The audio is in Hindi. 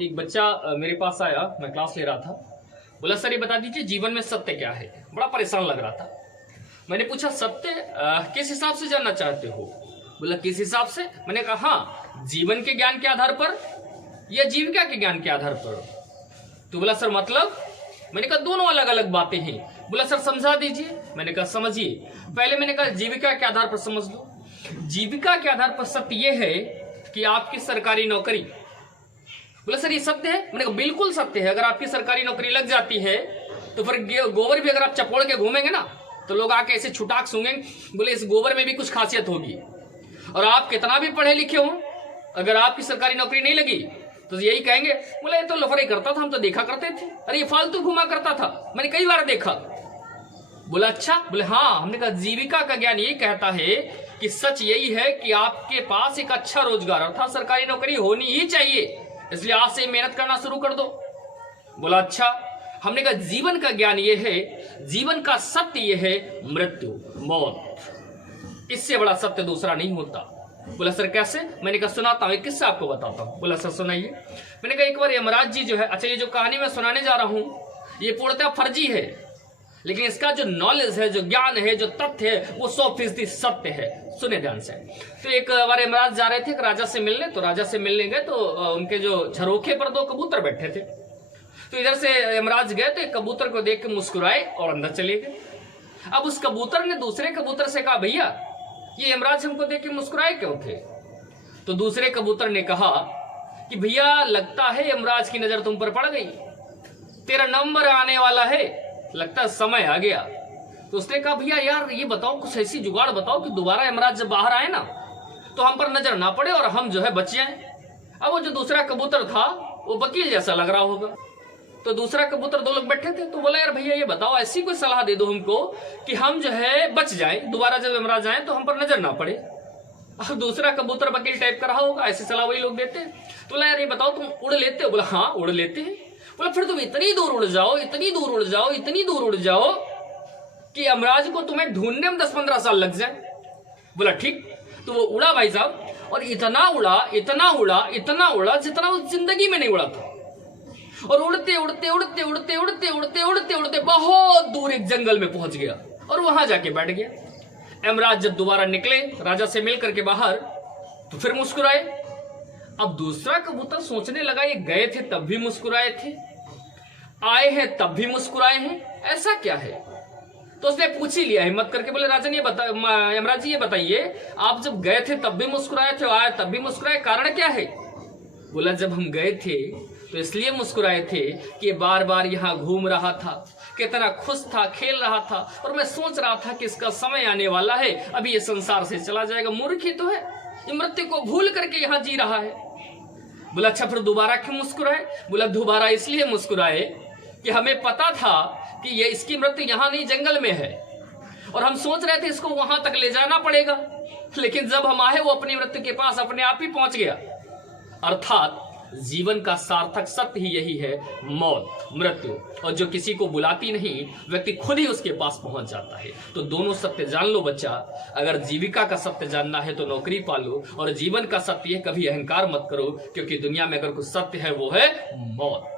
एक बच्चा मेरे पास आया, मैं क्लास ले रहा था। बोला सर ये बता दीजिए जीवन में सत्य क्या है। बड़ा परेशान लग रहा था। मैंने पूछा सत्य किस हिसाब से जानना चाहते हो? बोला किस हिसाब से? मैंने कहा हाँ, जीवन के ज्ञान के आधार पर या जीविका के ज्ञान के आधार पर? तो बोला सर मतलब? मैंने कहा दोनों अलग अलग बातें हैं। बोला सर समझा दीजिए। मैंने कहा समझिए। पहले मैंने कहा जीविका के आधार पर समझ लो। जीविका के आधार पर सत्य यह है कि आपकी सरकारी नौकरी। बोला सर ये सत्य है? मैंने कहा बिल्कुल सत्य है। अगर आपकी सरकारी नौकरी लग जाती है तो फिर गोबर भी अगर आप चपोड़ के घूमेंगे ना तो लोग आके ऐसे छुटाक सूंघेंगे, बोले इस गोबर में भी कुछ खासियत होगी। और आप कितना भी पढ़े लिखे हो, अगर आपकी सरकारी नौकरी नहीं लगी तो यही कहेंगे, बोले ये तो लफड़े करता था, हम तो देखा करते थे, अरे ये फालतू घुमा करता था, मैंने कई बार देखा। बोला अच्छा? बोले हाँ। हमने कहा जीविका का ज्ञान ये कहता है कि सच यही है कि आपके पास एक अच्छा रोजगार अर्थात सरकारी नौकरी होनी ही चाहिए, इसलिए आज से मेहनत करना शुरू कर दो। बोला अच्छा। हमने कहा जीवन का ज्ञान ये है, जीवन का सत्य ये है मृत्यु, मौत। इससे बड़ा सत्य दूसरा नहीं होता। बोला सर कैसे? मैंने कहा सुनाता हूं, एक किस्सा आपको बताता हूं। बोला सर सुनाइए। मैंने कहा एक बार यमराज जी जो है, अच्छा ये जो कहानी मैं सुनाने जा रहा हूं ये पूर्णतः फर्जी है, लेकिन इसका जो नॉलेज है, जो ज्ञान है, जो तथ्य है वो 100% सत्य है। सुने ध्यान से। तो एक बार यमराज जा रहे थे एक राजा से मिलने, तो राजा से मिलने गए तो उनके जो झरोखे पर 2 कबूतर बैठे थे। तो इधर से यमराज गए तो एक कबूतर को देख के मुस्कुराए और अंदर चले गए। अब उस कबूतर ने दूसरे कबूतर से कहा भैया ये यमराज हमको देख के मुस्कुराए क्यों थे? तो दूसरे कबूतर ने कहा कि भैया लगता है यमराज की नजर तुम पर पड़ गई, तेरा नंबर आने वाला है, लगता है समय आ गया। तो उसने कहा भैया यार ये बताओ, कुछ ऐसी जुगाड़ बताओ कि दोबारा यमराज जब बाहर आए ना तो हम पर नजर ना पड़े और हम जो है बच जाएं। अब वो जो दूसरा कबूतर था वो वकील जैसा लग रहा होगा। तो दूसरा कबूतर 2 लोग बैठे थे, तो बोला यार भैया ये बताओ ऐसी कोई सलाह दे दो हमको कि हम जो है बच जाएं, दोबारा जब यमराज आए तो हम पर नजर ना पड़े। अब दूसरा कबूतर वकील टाइप का रहा होगा, ऐसी सलाह वही लोग देते। तो बोला यार ये बताओ तुम उड़ लेते हो? बोला हाँ उड़ लेते हैं। बोला फिर तुम इतनी दूर उड़ जाओ, इतनी दूर उड़ जाओ, इतनी दूर उड़ जाओ कि यमराज को तुम्हें ढूंढने में 10-15 साल लग जाए। बोला ठीक। तो वो उड़ा भाई साहब, और इतना उड़ा इतना उड़ा इतना उड़ा जितना वो जिंदगी में नहीं उड़ा था। और उड़ते उड़ते उड़ते उड़ते उड़ते उड़ते उड़ते उड़ते बहुत दूर एक जंगल में पहुंच गया और वहां जाके बैठ गया। यमराज जब दोबारा निकले राजा से मिलकर के बाहर तो फिर मुस्कुराए। अब दूसरा कबूतर सोचने लगा ये गए थे तब भी मुस्कुराए थे, आए हैं तब भी मुस्कुराए हैं, ऐसा क्या है? तो उसने पूछ ही लिया हिम्मत करके, बोले राजन ये बता, यमराज जी ये बताइए आप जब गए थे तब भी मुस्कुराए थे, आए तब भी मुस्कुराए, कारण क्या है? बोला जब हम गए थे तो इसलिए मुस्कुराए थे कि बार बार यहाँ घूम रहा था, कितना खुश था, खेल रहा था, और मैं सोच रहा था कि इसका समय आने वाला है, अभी ये संसार से चला जाएगा। मूर्ख ही तो है, ये मृत्यु को भूल करके यहाँ जी रहा है। बोला अच्छा फिर दोबारा क्यों मुस्कुराए? बोला दोबारा इसलिए मुस्कुराए कि हमें पता था कि ये इसकी मृत्यु यहाँ नहीं जंगल में है, और हम सोच रहे थे इसको वहां तक ले जाना पड़ेगा, लेकिन जब हम आए वो अपनी मृत्यु के पास अपने आप ही पहुंच गया। अर्थात जीवन का सार्थक सत्य ही यही है, मौत, मृत्यु, और जो किसी को बुलाती नहीं व्यक्ति खुद ही उसके पास पहुंच जाता है। तो दोनों सत्य जान लो बच्चा। अगर जीविका का सत्य जानना है तो नौकरी पालो, और जीवन का सत्य है कभी अहंकार मत करो, क्योंकि दुनिया में अगर कुछ सत्य है वो है मौत।